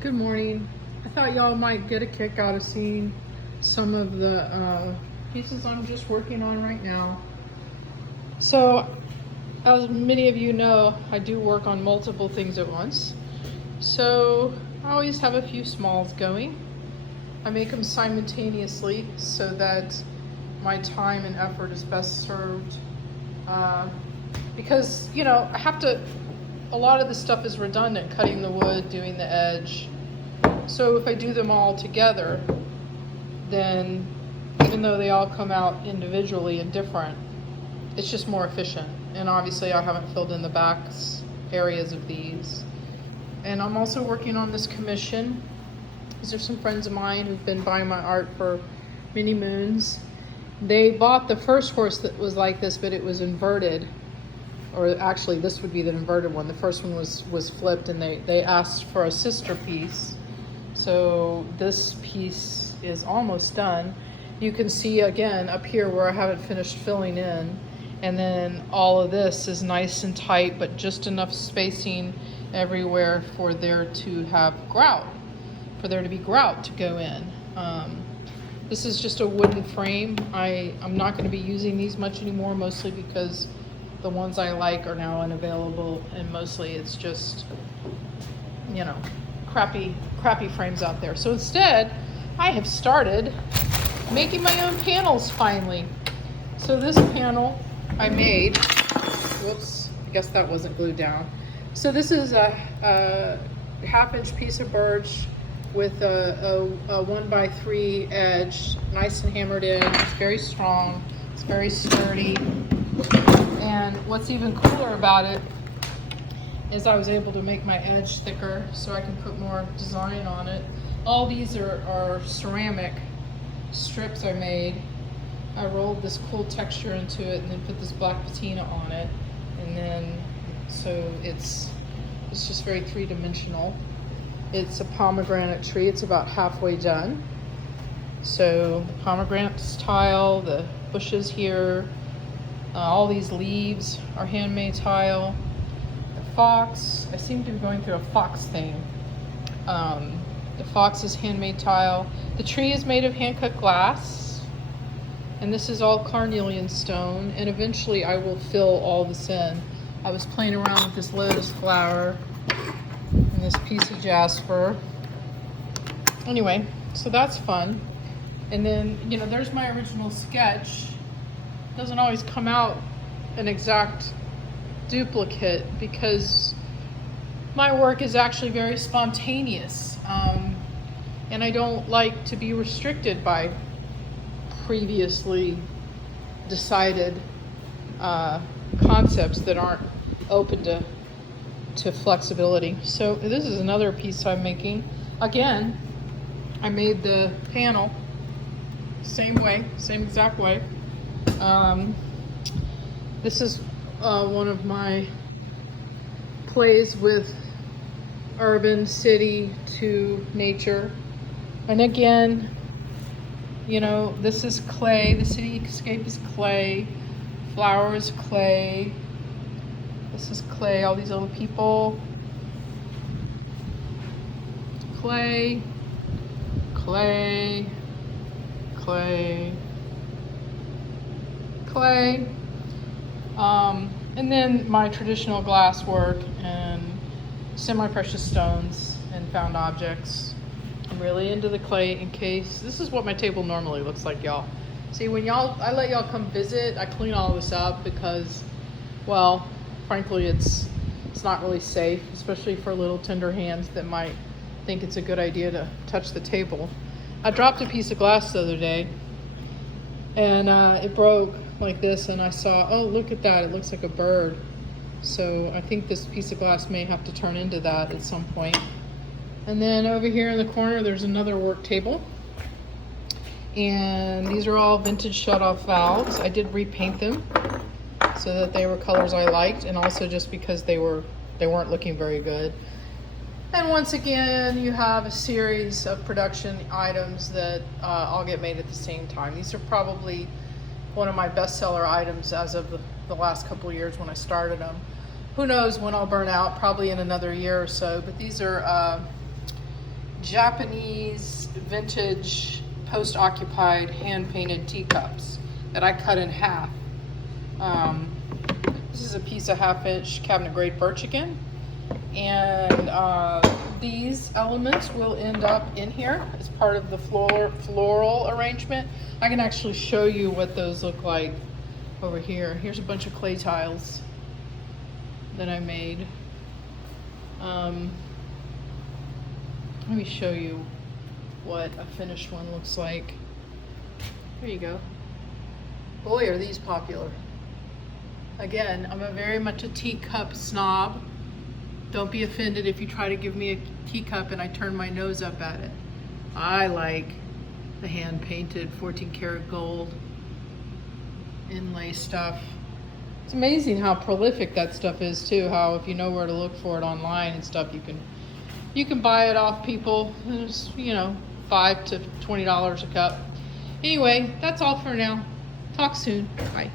Good morning. I thought y'all might get a kick out of seeing some of the pieces I'm just working on right now. So, as many of you know, I do work on multiple things at once. So, I always have a few smalls going. I make them simultaneously so that my time and effort is best served. Because, I have to, a lot of the stuff is redundant, cutting the wood, doing the edge. So if I do them all together, then even though they all come out individually and different, it's just more efficient. And obviously I haven't filled in the back areas of these. And I'm also working on this commission. These are some friends of mine who've been buying my art for many moons. They bought the first horse that was like this, but it was inverted. Or actually, this would be the inverted one. The first one was flipped, and they asked for a sister piece. So this piece is almost done. You can see again up here where I haven't finished filling in. And then all of this is nice and tight, but just enough spacing everywhere for there to have grout, for there to be grout to go in. This is just a wooden frame. I'm not going to be using these much anymore, mostly because the ones I like are now unavailable, and mostly it's just, crappy frames out there. So instead, I have started making my own panels finally. So this panel I made, whoops, I guess that wasn't glued down. So this is a half-inch piece of birch with a 1x3 edge, nice and hammered in. It's very strong, it's very sturdy. And what's even cooler about it is I was able to make my edge thicker so I can put more design on it. All these are ceramic strips I made. I rolled this cool texture into it and then put this black patina on it. And then, so it's just very three-dimensional. It's a pomegranate tree. It's about halfway done. So pomegranate tile, the bushes here, all these leaves are handmade tile. The fox, I seem to be going through a fox thing. The fox is handmade tile. The tree is made of hand-cut glass. And this is all carnelian stone. And eventually I will fill all this in. I was playing around with this lotus flower and this piece of jasper. Anyway, so that's fun. And then, there's my original sketch. Doesn't always come out an exact duplicate because my work is actually very spontaneous, and I don't like to be restricted by previously decided concepts that aren't open to flexibility. So this is another piece I'm making. Again, I made the panel same way, same exact way. This is one of my plays with urban city to nature. And again, this is clay. The cityscape is clay. Flower is clay. This is clay. All these little people. Clay. Clay. Clay. Clay, and then my traditional glass work and semi-precious stones and found objects. I'm really into the clay in case. This is what my table normally looks like, y'all. See, when I let y'all come visit, I clean all this up because, well, frankly, it's not really safe, especially for little tender hands that might think it's a good idea to touch the table. I dropped a piece of glass the other day, and it broke like this, and I saw, oh, look at that, it looks like a bird. So I think this piece of glass may have to turn into that at some point. And then over here in the corner, there's another work table. And these are all vintage shut-off valves. I did repaint them so that they were colors I liked, and also just because they weren't looking very good. And once again, you have a series of production items that all get made at the same time. These are probably one of my bestseller items as of the last couple of years when I started them. Who knows when I'll burn out, probably in another year or so. But these are Japanese vintage post-occupied hand-painted teacups that I cut in half. This is a piece of 1/2 inch cabinet grade birch again, and these elements will end up in here as part of the floral arrangement. I can actually show you what those look like over here. Here's a bunch of clay tiles that I made. Let me show you what a finished one looks like. Here you go. Boy, are these popular. Again, I'm very much a teacup snob. Don't be offended if you try to give me a teacup and I turn my nose up at it. I like the hand-painted 14 karat gold inlay stuff. It's amazing how prolific that stuff is too, how if you know where to look for it online and stuff, you can buy it off people. It's, you know, $5 to $20 a cup. Anyway, that's all for now. Talk soon. Bye.